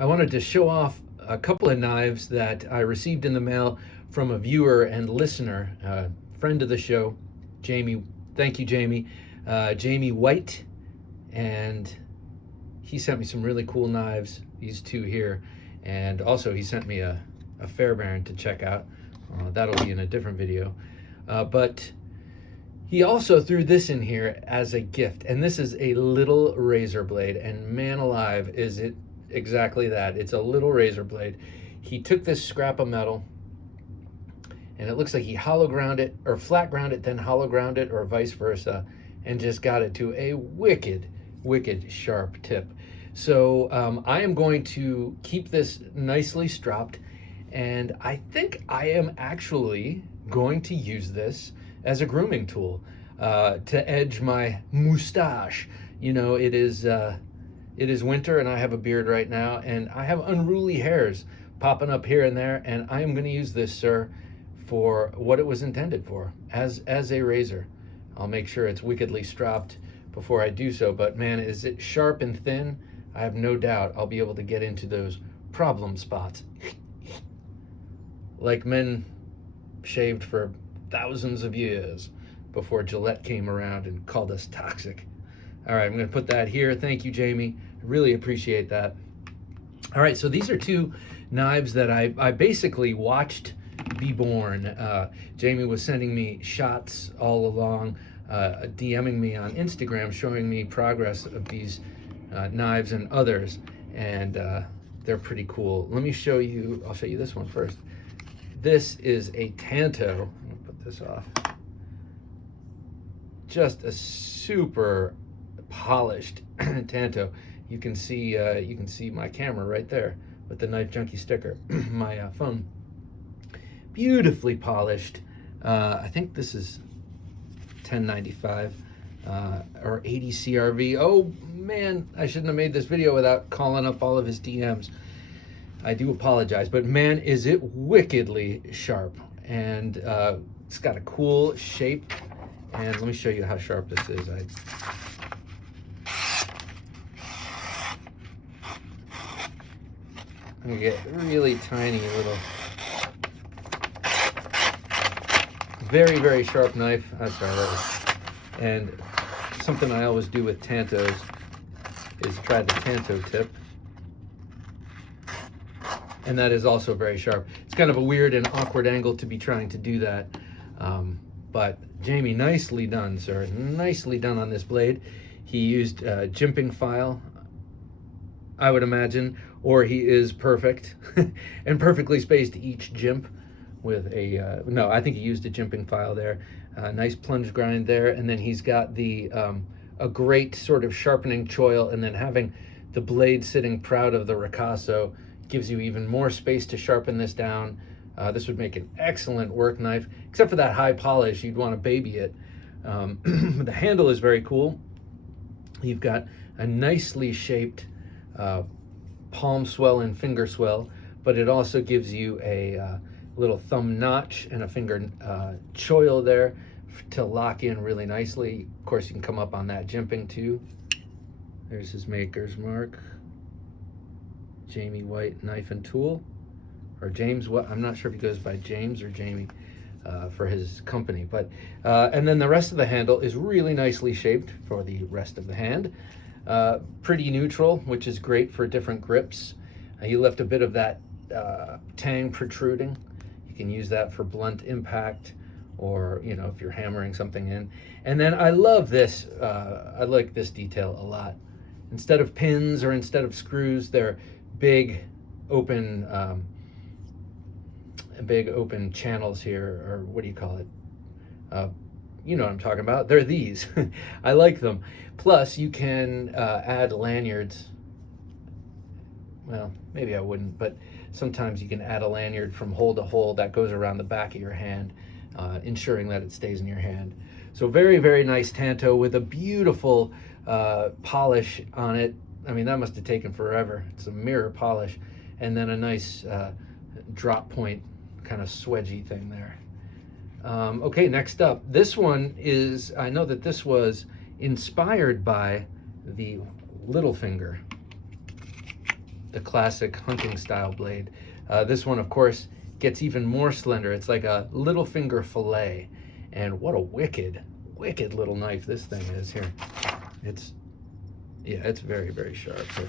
I wanted to show off a couple of knives that I received in the mail from a viewer and listener, friend of the show, Jamie. Thank you, Jamie. Jamie White, and he sent me some really cool knives, these two here, and also he sent me a Fairbairn to check out. That'll be in a different video. But he also threw this in here as a gift, and this is a little razor blade, and man alive, is it exactly that. It's a little razor blade. He took this scrap of metal, and it looks like he hollow ground it, or flat ground it, then hollow ground it, or vice versa, and just got it to a wicked sharp tip. So I am going to keep this nicely stropped, and I think I am actually going to use this as a grooming tool to edge my mustache. You know, it is winter and I have a beard right now, and I have unruly hairs popping up here and there, and I am going to use this, sir, for what it was intended for, as a razor. I'll make sure it's wickedly stropped before I do so, but man, is it sharp and thin. I have no doubt I'll be able to get into those problem spots like men shaved for thousands of years before Gillette came around and called us toxic. All right, I'm going to put that here. Thank you, Jamie. I really appreciate that. All right, so these are two knives that I basically watched be born. Jamie was sending me shots all along, DMing me on Instagram, showing me progress of these knives and others, and they're pretty cool. Let me show you, I'll show you this one first. This is a Tanto. Let me put this off. Just a super polished Tanto. You can see my camera right there with the Knife Junkie sticker, my phone. Beautifully polished. I think this is 1095 or 80 CRV. Oh man, I shouldn't have made this video without calling up all of his DMs. I do apologize, but man, is it wickedly sharp, and it's got a cool shape. And let me show you how sharp this is. I'm gonna get really tiny little, very sharp knife. That's right. And something I always do with Tantos is try the Tanto tip. And that is also very sharp. It's kind of a weird and awkward angle to be trying to do that. But Jamie, nicely done, sir. Nicely done on this blade. He used jimping file, I would imagine, or he is perfect and perfectly spaced each jimp with a, no, I think he used a jimping file there. Nice plunge grind there. And then he's got the, a great sort of sharpening choil, and then having the blade sitting proud of the ricasso gives you even more space to sharpen this down. This would make an excellent work knife, except for that high polish. You'd want to baby it. The handle is very cool. You've got a nicely shaped palm swell and finger swell, but it also gives you a little thumb notch and a finger choil there to lock in really nicely. Of course, you can come up on that jimping too. There's his maker's mark. Jamie White Knife and Tool, or James, what, I'm not sure if he goes by James or Jamie for his company, but and then the rest of the handle is really nicely shaped for the rest of the hand. Pretty neutral, which is great for different grips. You left a bit of that tang protruding. You can use that for blunt impact, or you know, if you're hammering something in. And then I love this, I like this detail a lot. Instead of pins or instead of screws, they're big open channels here, or what do you call it? You know what I'm talking about. They're these. I like them. Plus you can add lanyards. Well, maybe I wouldn't, but sometimes you can add a lanyard from hole to hole that goes around the back of your hand, ensuring that it stays in your hand. So very nice Tanto with a beautiful polish on it. I mean, that must have taken forever. It's a mirror polish, and then a nice drop point kind of swedgy thing there. Okay, next up, this one is, I know that this was inspired by the little finger. the classic hunting style blade. This one, of course, gets even more slender. It's like a little finger fillet. And what a wicked, wicked little knife this thing is here. It's, yeah, it's very, very sharp here.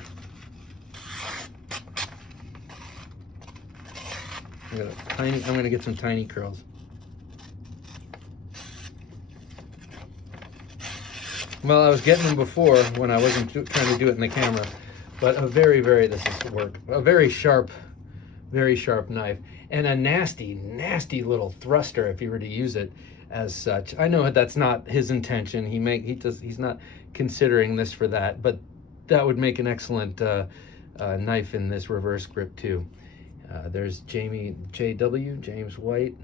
I'm gonna get some tiny curls. Well, I was getting them before when I wasn't trying to do it in the camera, but a very, this is work. A very sharp knife, and a nasty, nasty little thruster if you were to use it as such. I know that's not his intention. He's not considering this for that, but that would make an excellent knife in this reverse grip too. There's James White.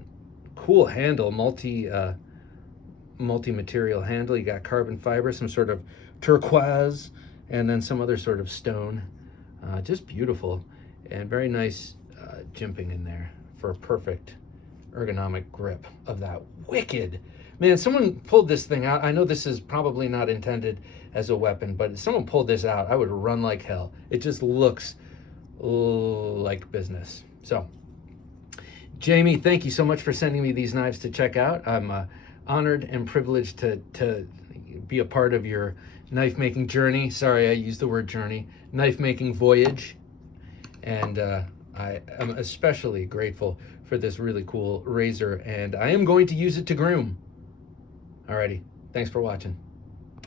Cool handle, multi-material handle. You got carbon fiber, some sort of turquoise, and then some other sort of stone. Just beautiful, and very nice jimping in there for a perfect ergonomic grip of that wicked. Man, someone pulled this thing out. I know this is probably not intended as a weapon, but if someone pulled this out, I would run like hell. It just looks like business. So, Jamie, thank you so much for sending me these knives to check out. I'm honored and privileged to be a part of your knife making journey. Sorry, I used the word journey. Knife making voyage. And I am especially grateful for this really cool razor, and I am going to use it to groom. Alrighty, thanks for watching.